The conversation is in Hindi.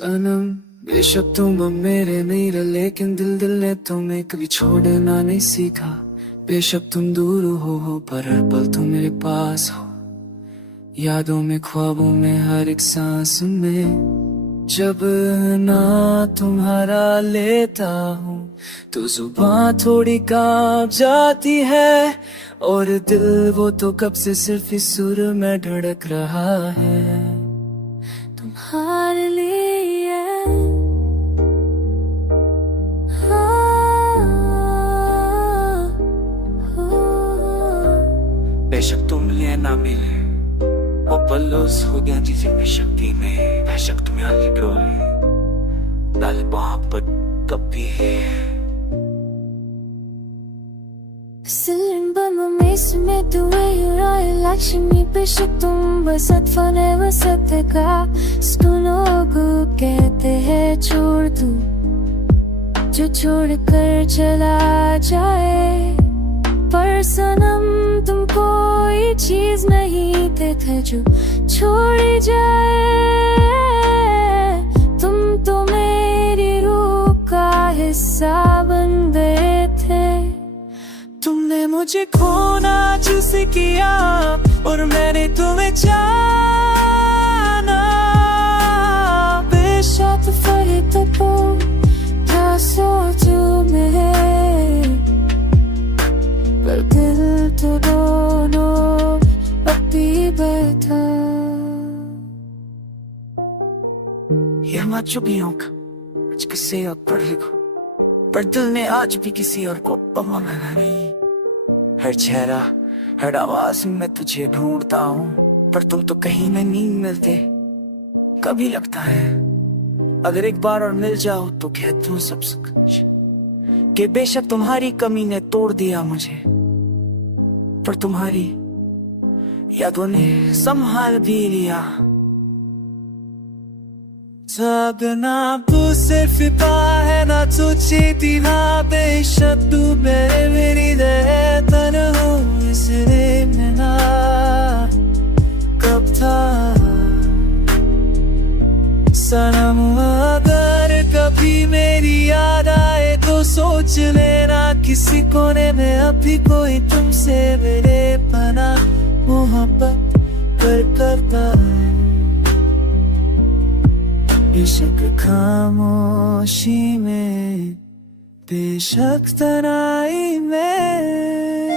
सनम बेशक तुम अब मेरे नहीं रहे, लेकिन दिल ने तुम्हें कभी छोड़ना नहीं सीखा। बेशक तुम दूर हो पर हर पल तुम मेरे पास हो। यादों में, ख्वाबों में, हर एक सांस में। जब ना तुम्हारा लेता हूँ तो जुबान थोड़ी कांप जाती है, और दिल वो तो कब से सिर्फ इस सुर में धड़क रहा है तुम्हारे लिए। बेशक तुम मिले ना मिले, वो पल लॉस हो गया जिसे भी शक्ति में। बेशक तुम यहाँ की डोली डाल मोहब्बत कभी Met the way you are like me, बेशक तुम बस forever सत्य का सुनो को कहते हैं छोड़ तू जो छोड़ कर चला जाए। पर सनम तुम कोई चीज नहीं थे जो छोड़ जाए। तुम तो मेरी रूह का हिस्सा बन गए थे। तुमने मुझे खोना जिसे किया और मैंने तुम्हें जाना। बेशक फरीद को था सोच में, पर दिल तो दोनों अभी बैठा। ये मत चुपियों का आज किसी और पर लिखो, पर दिल ने आज भी किसी और को पमाना नहीं। हर चेहरा, हर आवाज में तुझे ढूंढता हूँ, पर तुम तो कहीं में नहीं मिलते। कभी लगता है अगर एक बार और मिल जाओ तो कह दूं सब कुछ, कि बेशक तुम्हारी कमी ने तोड़ दिया मुझे, पर तुम्हारी यादों ने संभाल भी लिया। जागना तू सिर्फ है ना तुझे ना, बेशक तू मेरी तन हो इसलिए मिला कब था। सनम अगर कभी मेरी याद आए तो सोच लेना, किसी कोने में अभी कोई तुमसे मेरे बना मोहब्बत करता है। बेशक खामोशी में, बेशक तन्हाई में।